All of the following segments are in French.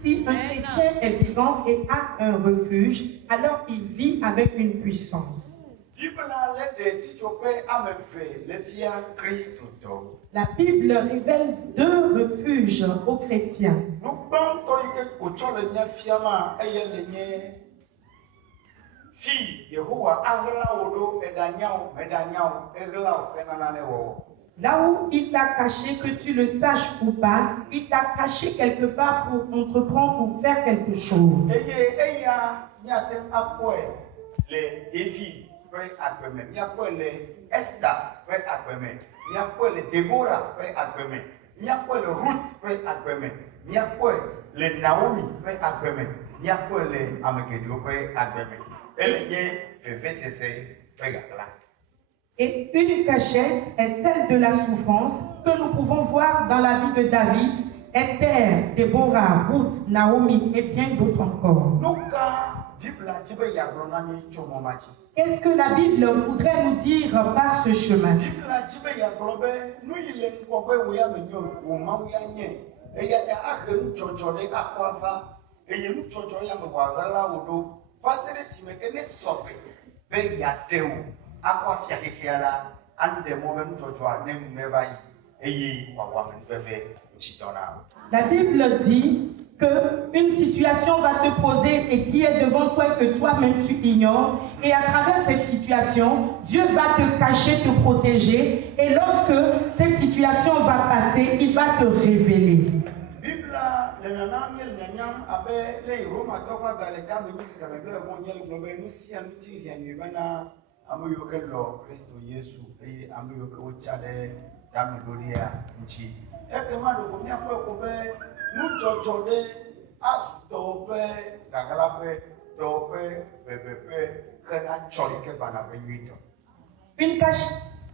Si un chrétien est vivant et a un refuge, alors il vit avec une puissance. La Bible révèle deux refuges aux chrétiens. Là où il t'a caché, que tu le saches ou pas, il t'a caché quelque part pour entreprendre ou faire quelque chose. Et une cachette est celle de la souffrance que nous pouvons voir dans la vie de David, Esther, Déborah, Ruth, Naomi et bien d'autres encore. Qu'est-ce que la Bible voudrait nous dire par ce chemin? La Bible dit qu'une situation va se poser et qui est devant toi et que toi-même tu ignores. Et à travers cette situation, Dieu va te cacher, te protéger. Et lorsque cette situation va passer, il va te révéler.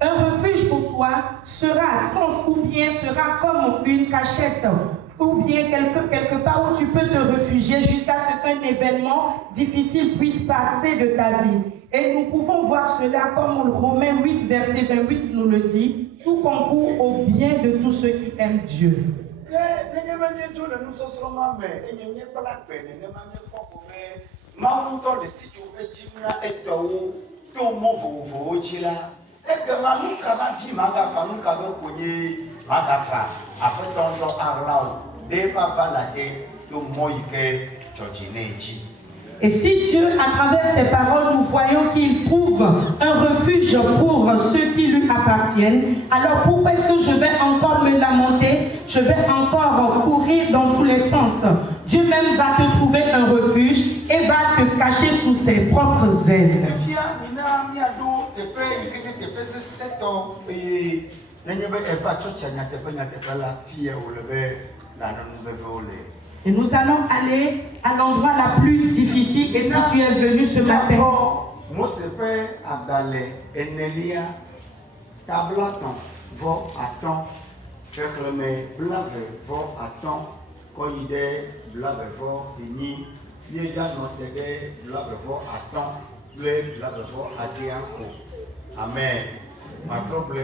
Un refuge pour toi sera sens ou bien sera comme une cachette ou bien quelque part où tu peux te réfugier jusqu'à ce qu'un événement difficile puisse passer de ta vie. Et nous pouvons voir cela comme Romains 8, verset 28 nous le dit, tout concourt au bien de tous ceux qui aiment Dieu. Et si Dieu, à travers ses paroles, nous voyons qu'il trouve un refuge pour ceux qui lui appartiennent, alors pourquoi est-ce que je vais encore me lamenter? Je vais encore courir dans tous les sens. Dieu même va te trouver un refuge et va te cacher sous ses propres ailes. Et nous allons aller à l'endroit la plus difficile. Et si tu es venu ce matin, Amen. Ma propre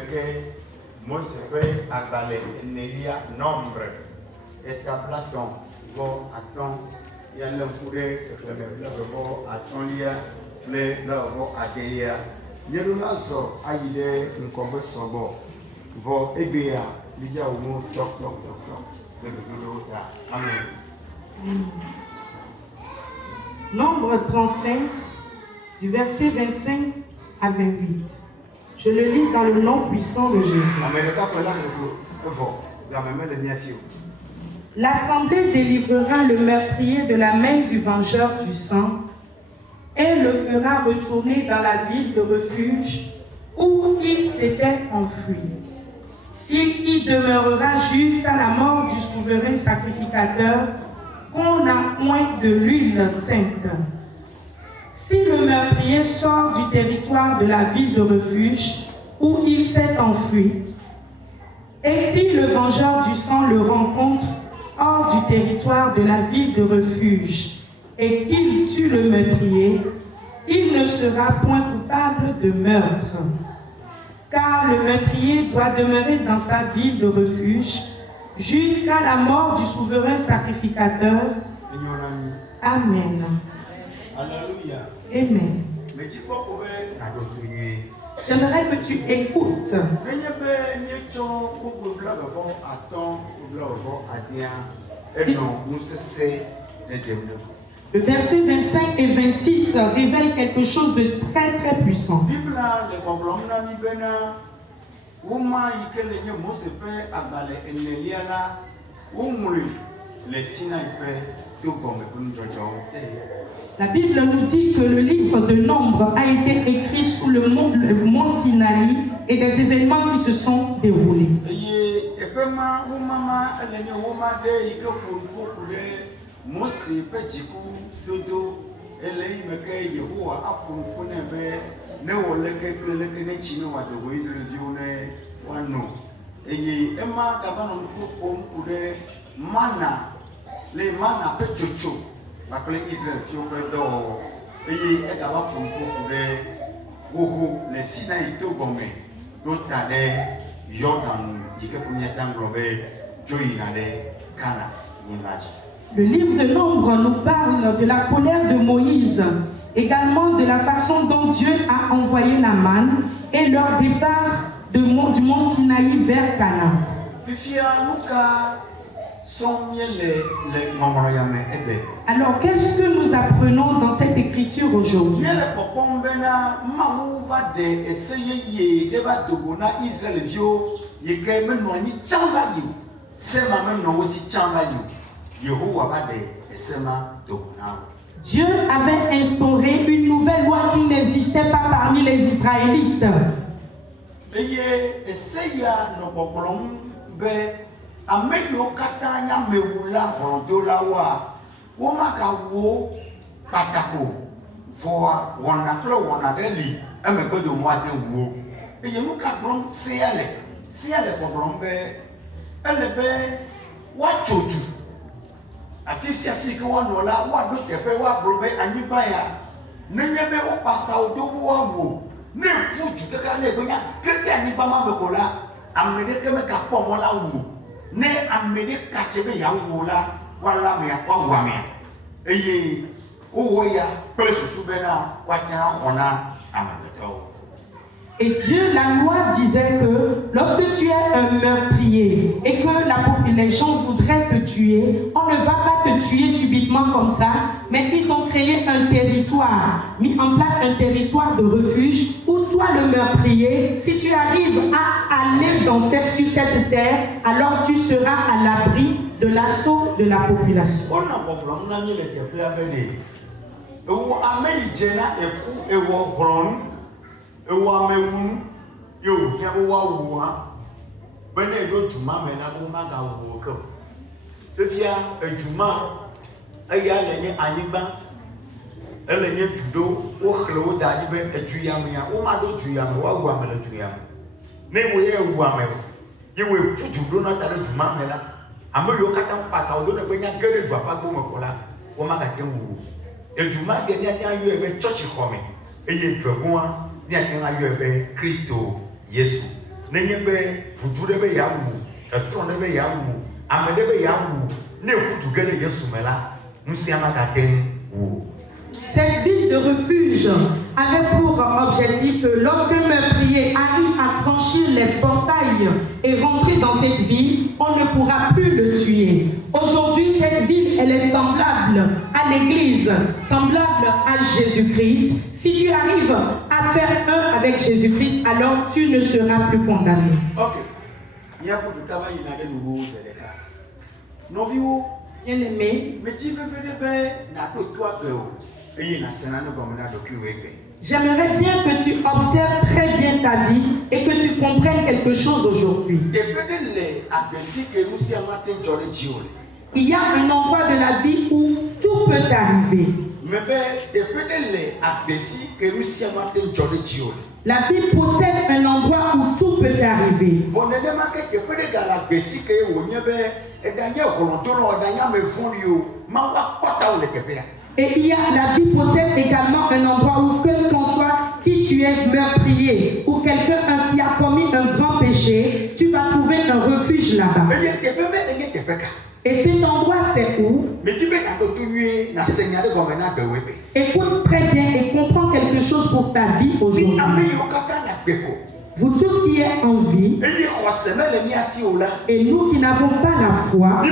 moi c'est à balai Nelia nombre et tablaton vo aton ya le fourré le vo aton lia le vo adelia yeluna zo ayide nkombe sobo vo ebea lija umu tok le bilota. Amen. Nombre 35 du verset 25 à 28. Je le lis dans le nom puissant de Jésus. L'assemblée délivrera le meurtrier de la main du vengeur du sang et le fera retourner dans la ville de refuge où il s'était enfui. Il y demeurera jusqu'à la mort du souverain sacrificateur qu'on a oint de l'huile sainte. Si le meurtrier sort du territoire de la ville de refuge où il s'est enfui, et si le vengeur du sang le rencontre hors du territoire de la ville de refuge et qu'il tue le meurtrier, il ne sera point coupable de meurtre. Car le meurtrier doit demeurer dans sa ville de refuge jusqu'à la mort du souverain sacrificateur. Amen. Alléluia. Amen. Mais tu peux trouver la doctrine. J'aimerais que tu écoutes. Le verset 25 et 26 révèlent quelque chose de très très puissant. La Bible nous dit que le livre de Nombres a été écrit sous le mont Sinaï et des événements qui se sont déroulés. Le livre de Nombres nous parle de la colère de Moïse, également de la façon dont Dieu a envoyé la manne et leur départ du mont Sinaï vers Canaan. Alors, qu'est-ce que nous apprenons dans cette écriture aujourd'hui? Dieu avait instauré une nouvelle loi qui n'existait pas parmi les Israélites. Et Dieu, la loi disait que lorsque tu es un meurtrier et que les gens voudraient te tuer, on ne va pas te tuer subitement comme ça, mais ils ont créé un territoire, mis en place un territoire de refuge où toi, le meurtrier, si tu arrives à aller sur cette terre, alors tu seras à l'abri de l'assaut de la population. Cette ville de refuge avait pour objectif que lorsqu'un meurtrier arrive à franchir les portails et rentrer dans cette ville, on ne pourra plus le tuer. Aujourd'hui, cette ville, elle est semblable à l'Église, semblable à Jésus-Christ. Si tu arrives à faire un avec Jésus-Christ, alors tu ne seras plus condamné. Ok. Bien-aimé, j'aimerais bien que tu observes très bien ta vie et que tu comprennes quelque chose aujourd'hui. Il y a un endroit de la vie où tout peut arriver. La vie possède un endroit où tout peut arriver. Et la vie possède également un endroit où quel qu'en soit qui tu es meurtrier ou quelqu'un qui a commis un grand péché, péché, tu vas trouver un refuge là-bas. Et cet endroit, c'est où? Écoute très bien et comprends quelque chose pour ta vie aujourd'hui. Vous tous qui êtes en vie, et nous qui n'avons pas la foi,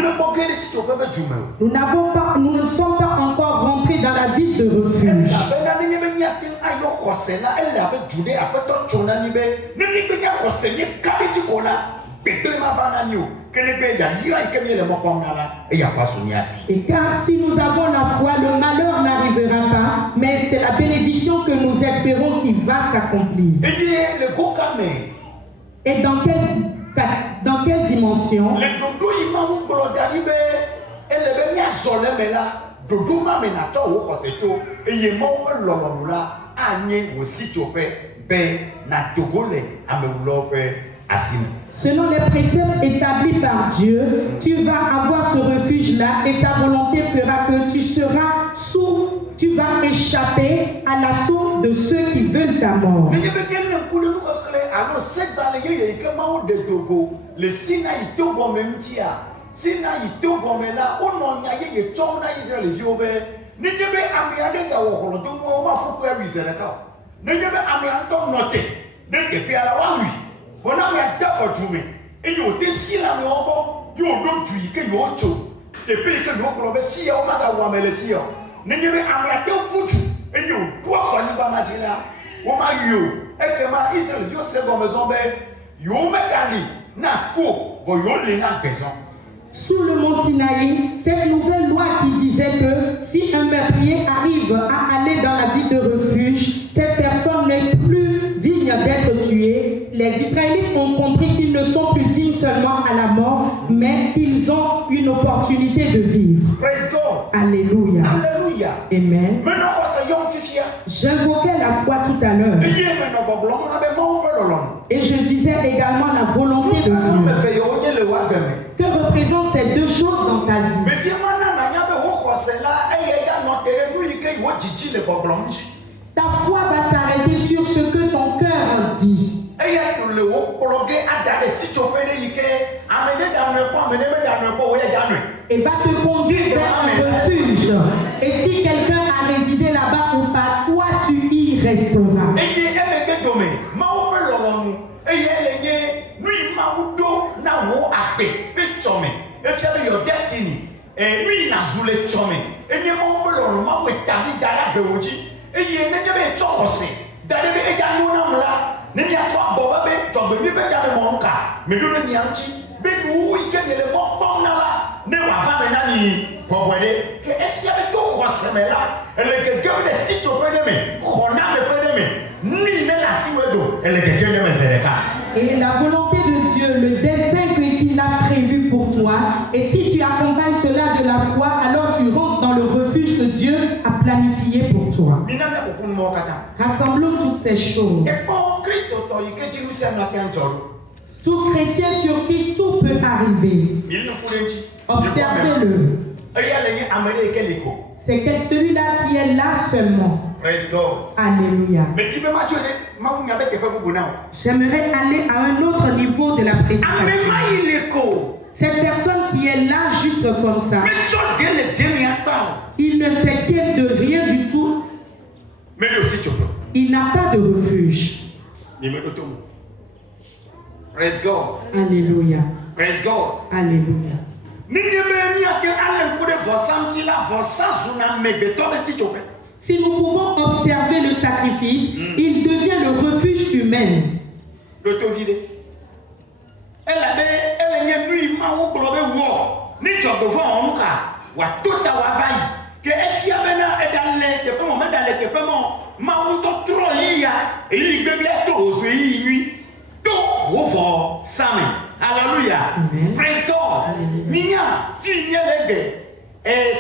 nous ne sommes pas encore rentrés dans la ville de refuge. Et car si nous avons la foi, le malheur n'arrivera pas, mais c'est la bénédiction que nous espérons qui va s'accomplir. Et dans quelle dimension? Selon les préceptes établis par Dieu, tu vas avoir ce refuge-là et sa volonté fera que tu vas échapper à l'assaut de ceux qui veulent ta mort. Sous le mont Sinaï, cette nouvelle loi qui disait que si un meurtrier arrive à aller dans la ville de refuge, cette personne n'est plus digne d'être tuée. Les Israélites ont compris qu'ils ne sont plus dignes seulement à la mort, mais qu'ils ont une opportunité de vivre. Praise God. Alléluia. Alléluia. Amen. J'invoquais la foi tout à l'heure. Et je disais également la volonté de Dieu. Que représentent ces deux choses dans ta vie? Ta foi va s'arrêter sur ce que ton cœur dit. Et va te conduire vers un refuge. Et si quelqu'un a résidé là-bas ou pas, toi tu y resteras. Your destiny, and we nazule chome, and your mom with Daddy Dada Bewoji, and you never chose it. Daddy Eganamla, Nenia Bobabe, John the River Monka, Meduna Yanchi, Ben Woo, can get a mock bomb, never Famanani, Pobede, Esiato was Samela, and like a girl that sits over them, Honam the Pedeme, Nina Siwedo, and like a girl Mazereka. Et la volonté de Dieu, le destin qu'il a prévu pour toi, et si tu accompagnes cela de la foi, alors tu rentres dans le refuge que Dieu a planifié pour toi. Rassemblons toutes ces choses. Tout chrétien sur qui tout peut arriver. Observez-le. C'est celui-là qui est là seulement. Praise God. Alléluia. J'aimerais aller à un autre niveau de la prédication. Cette personne qui est là juste comme ça, il ne s'inquiète de rien du tout. Il n'a pas de refuge. Praise God. Alléluia. Praise God. Alléluia. Si nous pouvons observer le sacrifice, il devient le refuge humain. Alléluia. Praise God.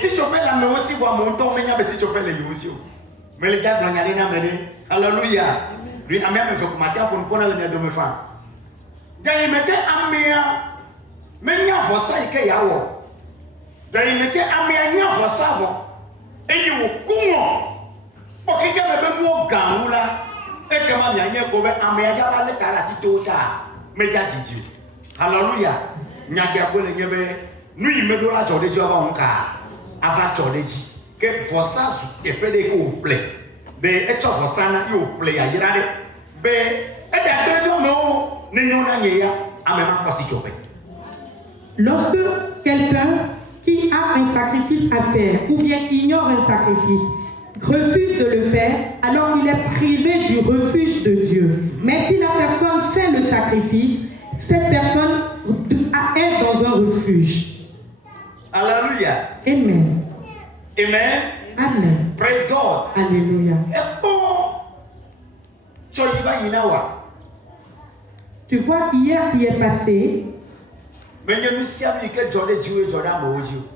Si tu fais la même aussi, voir mon temps, mais si tu fais les yeux, mais les gars, alléluia. Lui, a même fait matin pour nous prendre le de mes femmes. Gagne mettez amia, mais il y a for ça que yawo. Gagne mettez amia, il y a for ça bon. Et il vous couvre. Parce qu'il y a même un gangula. Et comment bien y a comme amia, il y a pas le caractère tout ça. meja didi. Hallelujah. Nyaga ko le nyebe nu imedo la jodeji aba onka ava jodeji ke forsa su e pede ko play be e cho forsa na yo play ya yirade be e da kele do no ni nyona nyeya amema kwasi jobe. Lorsque quelqu'un qui a un sacrifice à faire ou bien ignore un sacrifice refuse de le faire, alors il est privé du refuge de Dieu. Mais si la personne fait le sacrifice, cette personne est dans un refuge. Alléluia. Amen. Amen. Amen. Praise God. Alléluia. Tu vois, hier qui est passé,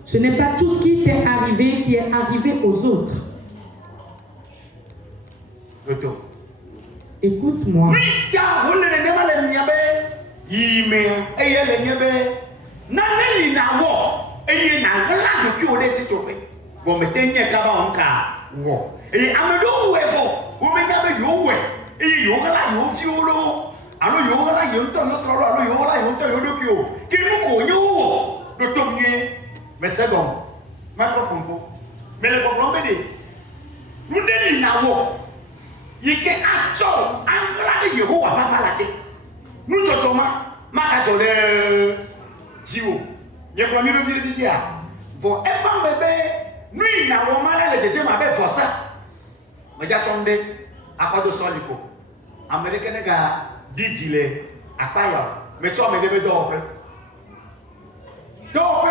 ce n'est pas tout ce qui t'est arrivé qui est arrivé aux autres. Écoute-moi. Mais c'est bon. Mais le problème est nous n'avons yike acho angla de Yehowa papa la te nous totoma makatole jiwo ye kwa mi do vi a for ever bebe nous na wo mala le jeje ma be forsa me ja chonde akodo soliko america ne ga dijile apayo me cho me debe do pe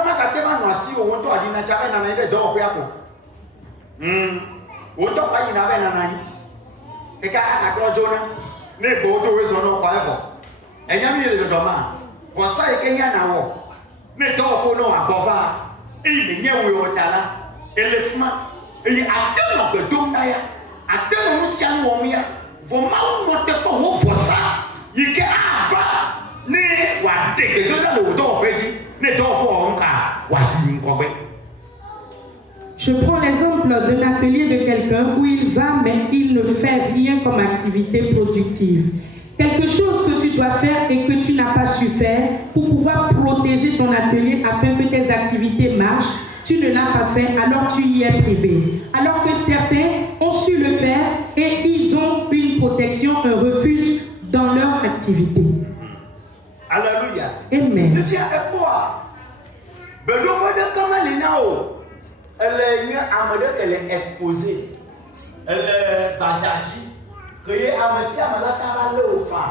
makate ma no asi o won to adina cha na na de do pe apo o to pa yin na be na na eka akatro ne bo to we so no kwa efo enya mi le do ma for sai kenya na wo ne do ko no abofa e le nye we o dala elefuma e ateno be dum na ya ateno no sia no wo ya vo ma wo te ko ho for sa yike ava ne wa de ke do na lo do peji ne do ko onka wa yin ko be. Je prends l'exemple d'un atelier de quelqu'un où il va, mais il ne fait rien comme activité productive. Quelque chose que tu dois faire et que tu n'as pas su faire pour pouvoir protéger ton atelier afin que tes activités marchent, tu ne l'as pas fait, alors tu y es privé. Alors que certains ont su le faire et ils ont une protection, un refuge dans leur activité. Alléluia. Amen. Elle est amade qu'elle est exposée. Elle est badjaji. Que y a amesi amala taba le ofa.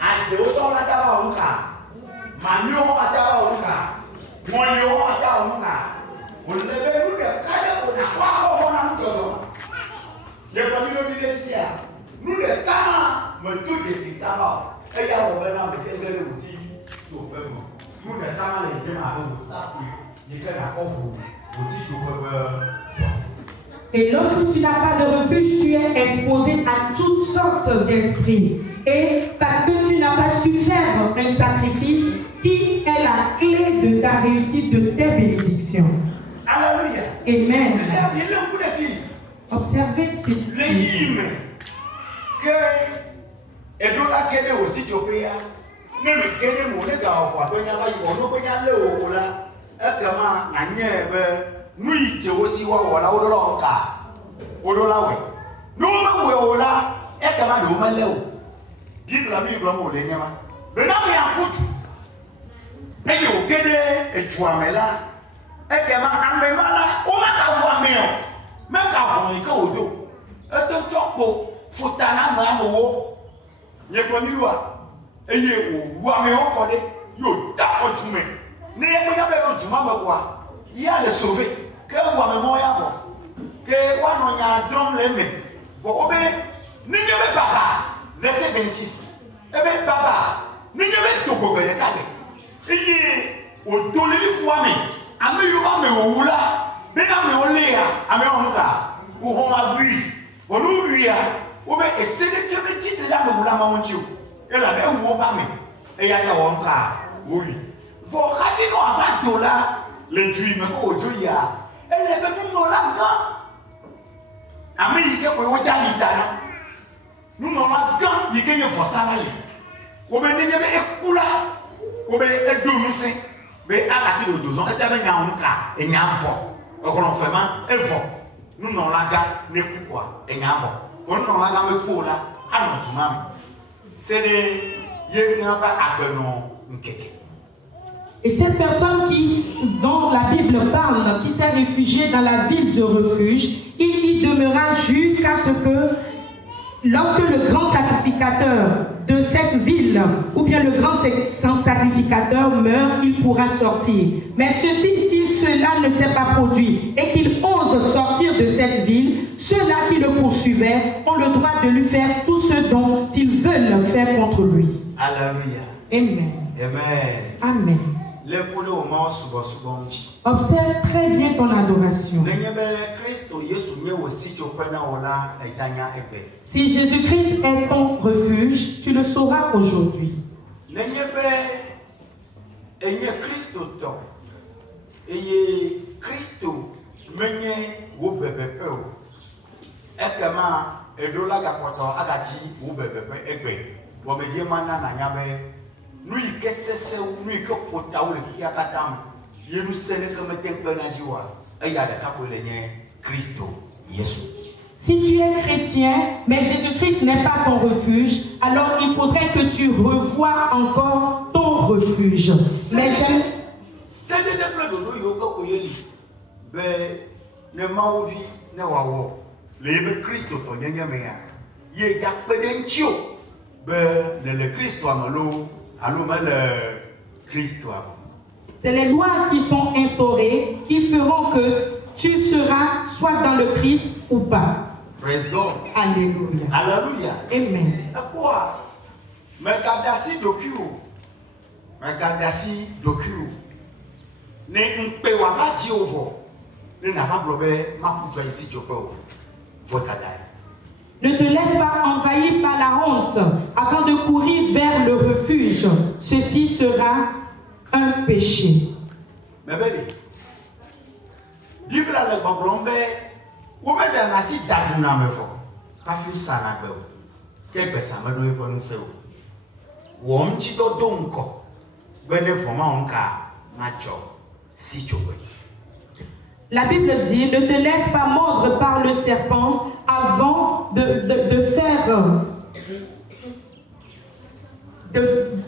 Ase oto la taba onka. Mamio ataba onka. Monio ataba onka. On le veut nous de kaya on a quoi on a nous. J'ai pas mis le vidéo. Nous de kama me tout de taba. Et y a on va mettre le aussi. Nous de kama les gens avec ça. Il y a un offre. Et lorsque tu n'as pas de refuge, tu es exposé à toutes sortes d'esprits. Et parce que tu n'as pas su faire un sacrifice qui est la clé de ta réussite, de tes bénédictions. Alléluia. Amen. Observez c'est le hymne que Edola Kene aussi Topéa. Ne me Kene Molega ou quoi, on a ekama anyebe nui je osi wa wala odolo nka odola we no me we ola ekama do male o bibla mi bla mo le nyama be na me akutu eye o kede etuamela ekama amemala o maka wa me o maka ho ika odo eto chokpo futana ma mo nye bla mi ruwa eye o wa me o kode yo da fojume ne yɛ bɛ no dwuma mɛboa yɛ ale sauver ke wa me mo ya bo ke wa no nya drum le me bo obe ni nye be baba verset 26 ebe baba ni nye be togo be ka be iye o dolili kwa me ame yo ba me owula be na me olea ame onka wo ho agri wo no wia obe esede ke be titre da me wula ma wonchi o e la be wo ba me e ya ka wonka wo wi for casino avant dollar le dream ko ojo ya ele be nu no la gan ami yike ko wo jani dana nu no la gan yike ye for salary Ou bien, il y a un coup là, ou bien, il y a deux moussins, mais à partir de 12 ans, il y a un cas, et il y a un fond. Au grand fait, il faut. Nous n'avons pas de quoi, et il y a un fond. Nous n'avons pas de quoi là, à notre maman. C'est des. Il n'y a pas à Et cette personne dont la Bible parle, qui s'est réfugiée dans la ville de refuge, il y demeura jusqu'à ce que, lorsque le grand sacrificateur de cette ville, ou bien le grand sacrificateur meurt, il pourra sortir. Mais ceci, si cela ne s'est pas produit et qu'il ose sortir de cette ville, ceux-là qui le poursuivaient ont le droit de lui faire tout ce dont ils veulent faire contre lui. Alléluia. Amen. Amen. Amen. Observe très bien ton adoration. Si Jésus-Christ est ton refuge, tu le sauras aujourd'hui. Nous y qu'est-ce nous y que pota ou le qui a katam y nous sene comme temple najiwa et y a des capes le Christo Jésus. Si tu es chrétien, mais Jésus-Christ n'est pas ton refuge, alors il faudrait que tu revoies encore ton refuge. Mais c'est des temples de nous yo ko yeli be ne maovi ne wawo le Christo to nyanya me ya ye ya pedentio be le Christo amalo. C'est les lois qui sont instaurées qui feront que tu seras soit dans le Christ ou pas. Praise God. Alléluia. Alléluia. Amen. Pourquoi? Mais Kadasi dokiru. Ne n'pe wafati ovo. Ne n'a pas blobé ma poutre ici joko. Votadai. Ne te laisse pas envahir par la honte avant de courir vers le refuge. Ceci sera un péché. Mais bébé, Bible a le bombe, ou même dans la cité d'Abuna me faut. Pas fait ça na bébé. Quel personne me doit pas nous faire. Ou on t'y donne donc. Ben le format on ka nacho si tu veux. La Bible dit, ne te laisse pas mordre par le serpent avant de faire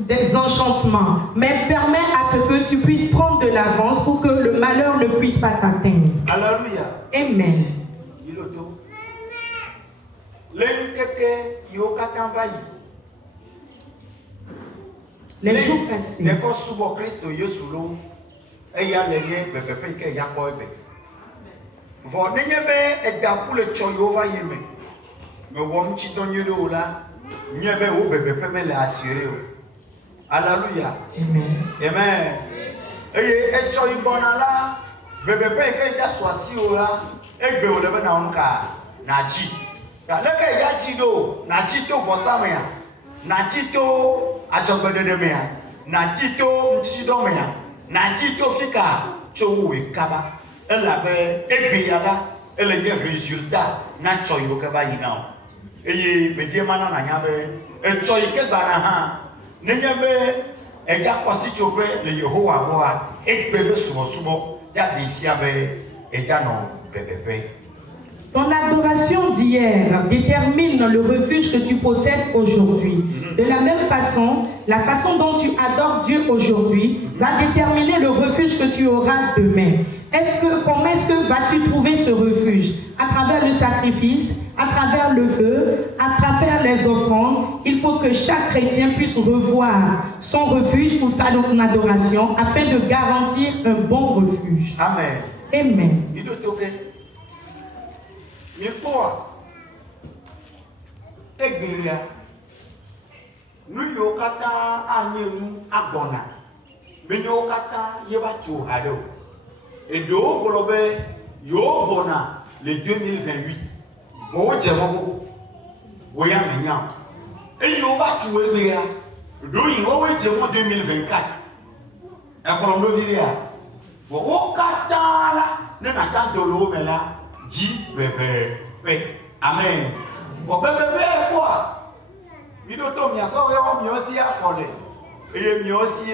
des enchantements, mais permets à ce que tu puisses prendre de l'avance pour que le malheur ne puisse pas t'atteindre. Alléluia. Amen. Les jours passés. Vɔ nenye be edaku le tsɔ yewo va yi me wɔm tsi dɔ nyuie ɖe o la nye be wo bebeƒe me le assuré o. Alléluia. Amen. Eye etsɔ yi gbɔna la bebeƒe yi ke ya sɔ asi o la egbe wo le be na wɔm ka na dzi. Leke ya dzi ɖo na dzi to vɔsa mea na dzi to adzɔgbeɖeɖe mea na dzi to ŋutsidɔ mea na dzi to fika tso wo kaba. Elle avait ébéala, elle a un résultat, n'a choisi que va y aller. Et me dit maintenant n'a jamais, et choisi que va là, n'a jamais, et y a aussi chopé le Yehowa voa, et bébé souvent, y a des fiables, et y a non, bébé. Ton adoration d'hier détermine le refuge que tu possèdes aujourd'hui. De la même façon, la façon dont tu adores Dieu aujourd'hui va déterminer le refuge que tu auras demain. Comment est-ce que vas-tu trouver ce refuge? À travers le sacrifice, à travers le feu, à travers les offrandes. Il faut que chaque chrétien puisse revoir son refuge ou sa adoration afin de garantir un bon refuge. Amen. Amen. Mais quoi? Egbeya. Nous yo kata anyemu agbona. Mais yo kata yeba tu hado. Et de haut globé, yo bona le 2028. Bon, j'ai mon voyant maintenant. Et yo va tuer Béa. Do you always j'ai mon 2024. Et pour le dire, bon, au katala, ne n'attend de l'eau, mais là, dit bébé. Amen. Bon, bébé, quoi? Midoto miaso yo miosi afole. Eye miosi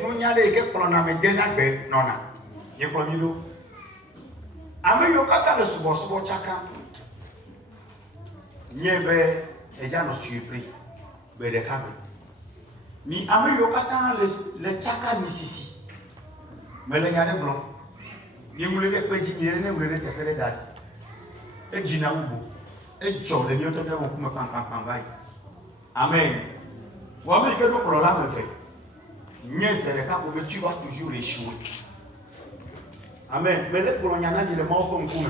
nunya de ke plona me dena gbe nona. Ye promido. Ame yo kaka le subo chaka. Nyebe eja no surpris. Be de kabe. Ni ame yo kaka le chaka ni sisi. Mele ngane blo. Ni wule de peji mi ne wule de tepere dadi. E jina ubu. Et John, les mieux vont me prendre. Amen. Moi, mais que le problème me fait. Niais, c'est le cas où tu vas toujours échouer. Amen. Mais le problème, il y a le mort comme vous.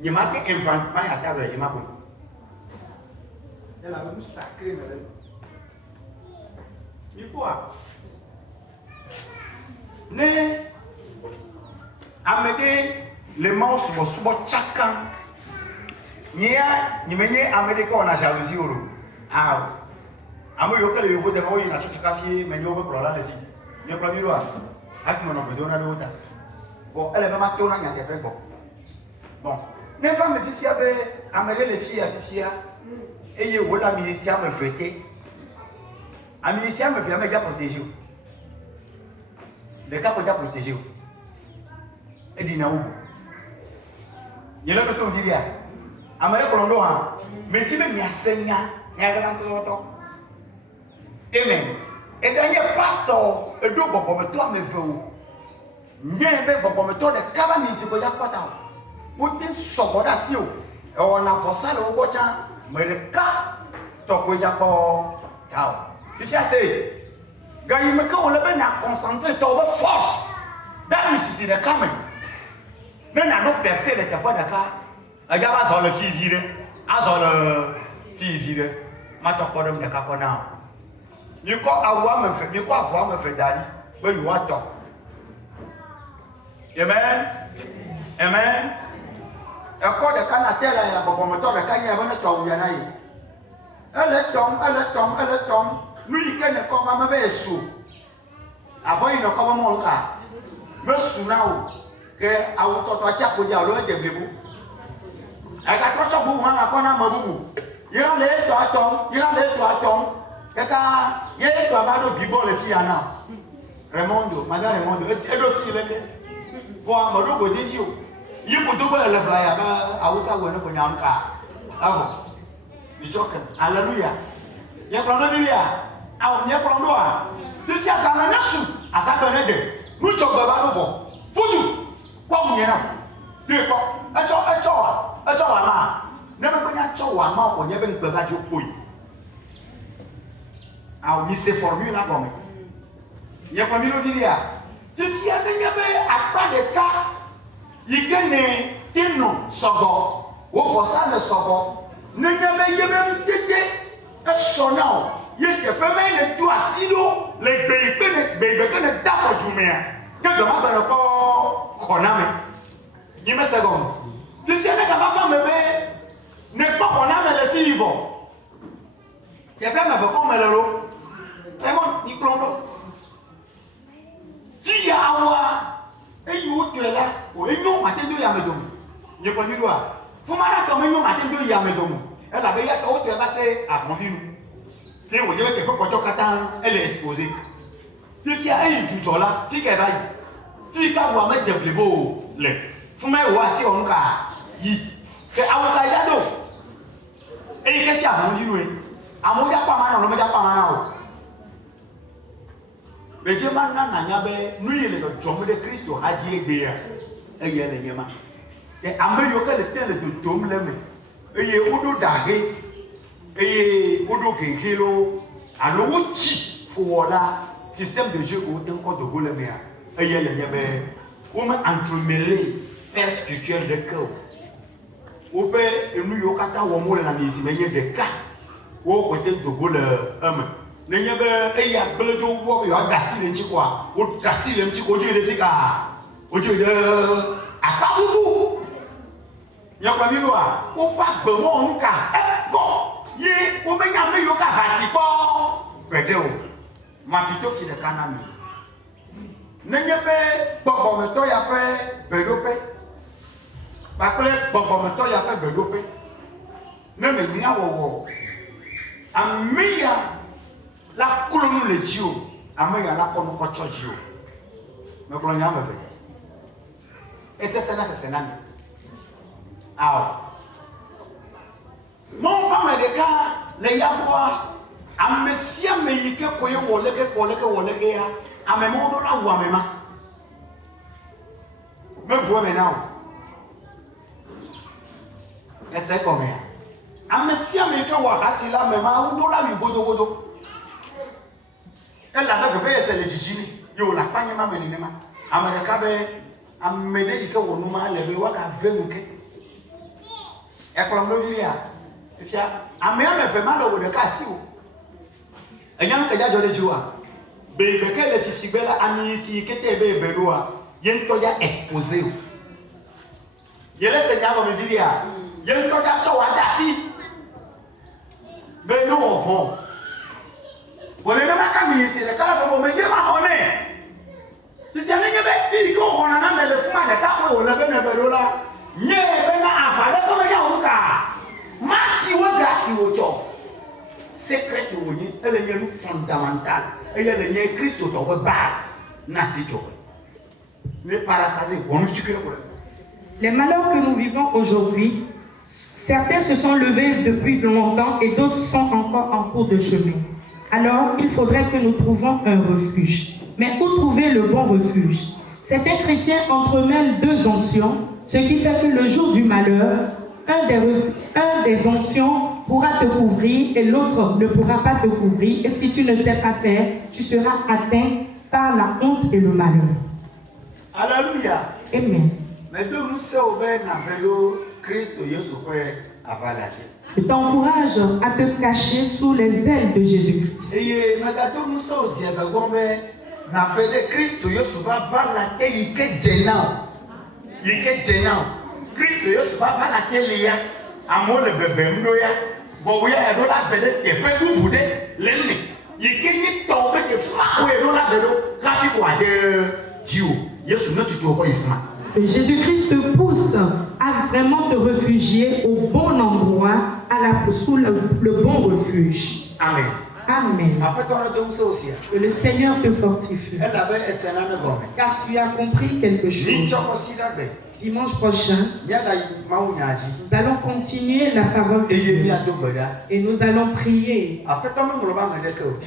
Il m'a fait inventé à table, il m'a fait. Elle a même sacré, madame. Il quoi? Ne. Amenez les morts sur chacun. Nia, ni menye Américain on a jalousie oro. Ah. Amo yo kele yo de ko yina chichika fi menye o be prola le fi. Ni promi do a. Afi mo no be do na do ta. Bon, elle va to na nya te pe bon. Bon, ne femme fifia be amere le fi a fifia. Eye wo la ministère me fêter. A ministère me fait me ga protéger. Le cap déjà protéger. Et dina ou. Ni le to viria. Amere kolondo ha meti me miasenya ya ga nto. Amen. Et dernier pasteur e do bobo me to ameveu. Nye be bobo me to de kaba ni siko ya pata. Wote soboda si o. E ona fosa le obocha me de ka to ko ya po tao. Fifi ase. Gani me ka o le be na concentrer to be force. That means is the coming. Mais na no percer le tapa de ka. Aja ba so le fi vire, a so le fi vire. Ma to podem de ka kona. Mi ko awa me fe, mi ko afwa me fe dali. We you want to. Amen. Amen. E ko de kana tela ya bobo mo to de ka nya ba na to ya na yi. Ele tom. Nu yi ke ne ko ma be su. Afo yi no ko ba mo nka. Me su na o. Ke awu to to cha ko ja lo de blebu. Aka trocho bu ma ko na mabubu. Yo le to atom. Kaka ye to abado bibo le fi ana. Raimondo, madame Raimondo, e do fi le ke. Bo amado go diji o. Yi ko to ba le bla ya ba awusa wo ne ko nya nka. Aho. Bi joke. Hallelujah. Ye prondo bibia. Awo ye prondo a. Ti fi aka na nasu. Asa do ne de. Mu cho baba do fo. Fuju. Kwa mu na. De ko. Echo wa ma. Ne be nya cho wa ma ko nye be ngbe ga jo poi. Awo mi se formule la bon. Ye kwa mi no viria. Ti fi ane nya be akpa de ka. Yigene tino sogo. Wo fosa le sogo. Ne nya be ye be tete. E sona o. Ye te fe me ne tu asilo le be ke ne da ko jumea. Ke do ma be ko koname. Ni me second. Tu sais que ma femme n'est pas qu'on a le fivo. Tu as bien me fait comme le lot. C'est bon, ni plondo. Si ya awa, et you tu es là, ou et nous matin de yamedom. Ni pas du doigt. Faut m'arrêter comme nous matin de yamedom. Elle a bien tu es passé à mon ville. Tu es au dieu que pour toi elle est exposée. Tu sais ay tu jola, tu qu'elle va. Tu qu'à voir mettre des beaux les. Faut me voir si on ka yi. Que awoka jado. E ke ti amon yi we. Amon ja pa ma na lo me ja pa ma na o. Be je ma na nya be nu yi le do jomo de Kristo haji egbe ya. E ye le nyema. Ke ambe yo ke le tele do dom le me. E ye odo dage. E ye odo keke lo. Alo wo chi fo la système de jeu ko ten ko do go le me ya. E ye le nyebe. Ko me entremêler père spirituel de cœur. Au père, et nous, au Kata, au monde, la mise, mais il y a des cas. Au côté de Gaulle, homme. Il y a des gens qui ont gassé les petits quoi. Ou gassé les petits côtés de ces gars. Au dieu de. À pas beaucoup. Il y a pas de loi. Au pas de mon cas. Et bon, il y a au meilleur meilleur cas, bassi bon. Pédéo. Ma fille aussi de Canami. N'est-ce pas bon, mais toi, il y a pas Bédopé. Après, bon, mais toi, il y a pas Bédopé. Ne me n'y a pas. Ameya la colonne le tio. Ameya la colonne cochotio. Mais pour l'on et c'est ça, c'est ça. Ah. Mon papa me déclare les yabois. Amesia me yike koye woleke ya. Amemo do la wa mema. Me bois maintenant. Et c'est combien? Amesia me yike wa hasila mema do la mi godo. Elle la fait c'est le jijini. Yo la panye ma menema. Amerika be amede yike wonuma lebe wa ka vemuke. E ko lo viria. Fia ame me fait mal au de kasi o. Enyam ka jajo de jiwa. Be be ke le fifibela ami si kete be beroa. Yen to ja exposer o. Yele se nya me viria. Yen to ja cho wa dasi. Be no ofo. Wole na maka mi si le kala bobo meje ma one. Tu tiens que be fi ko ona na me le fuma de ta ko o le be ne berola. Nye be na apale ko me ja onka. Masi wo gasi wo cho. Secret wo ni ele nye fondamental. Ele nye Christo to we base na si cho. Ne paraphraser on nous sucre pour. Les malheurs que nous vivons aujourd'hui, certains se sont levés depuis longtemps et d'autres sont encore en cours de chemin. Alors, il faudrait que nous trouvions un refuge. Mais où trouver le bon refuge? Certains chrétiens entremêlent deux onctions, ce qui fait que le jour du malheur, un des onctions pourra te couvrir et l'autre ne pourra pas te couvrir. Et si tu ne sais pas faire, tu seras atteint par la honte et le malheur. Alléluia. Amen. Mais de nous sommes na vélo Christ Yesu à Balaki. Je t'encourage à te cacher sous les ailes de Jésus-Christ. Et maintenant nous sommes aussi avec vous na vélo Christ Yesu va Balaki yike jenao. Yike jenao. Christ Yesu va Balaki liya. Amo le bébé mdoya. Bo ya do la bede te pe bubude lenne. Yike ni tombe te fuma o do la bedo. La fi ko ade Dieu. Yesu no tutu ko ifuma. Jésus-Christ te pousse à vraiment te réfugier au bon endroit, sous le bon refuge. Amen. Amen. Que le Seigneur te fortifie. Car tu as compris quelque chose. Dimanche prochain, nous allons continuer la parole de Dieu et nous allons prier.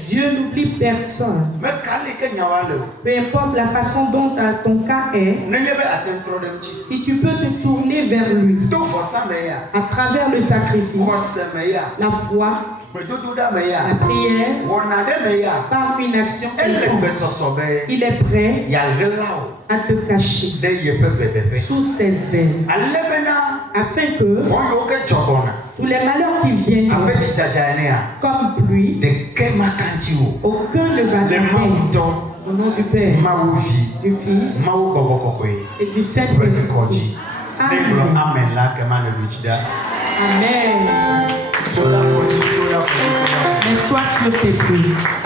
Dieu n'oublie personne. Peu importe la façon dont ton cas est, si tu peux te tourner vers lui à travers le sacrifice, la foi, la prière, par une action, il est prêt à te cacher sous ses ailes, afin que tous les malheurs qui viennent comme pluie, aucun ne va t'atteindre. Au nom du Père, du Fils et du Saint-Esprit. Amen. Amen. Mets-toi sur tes pieds.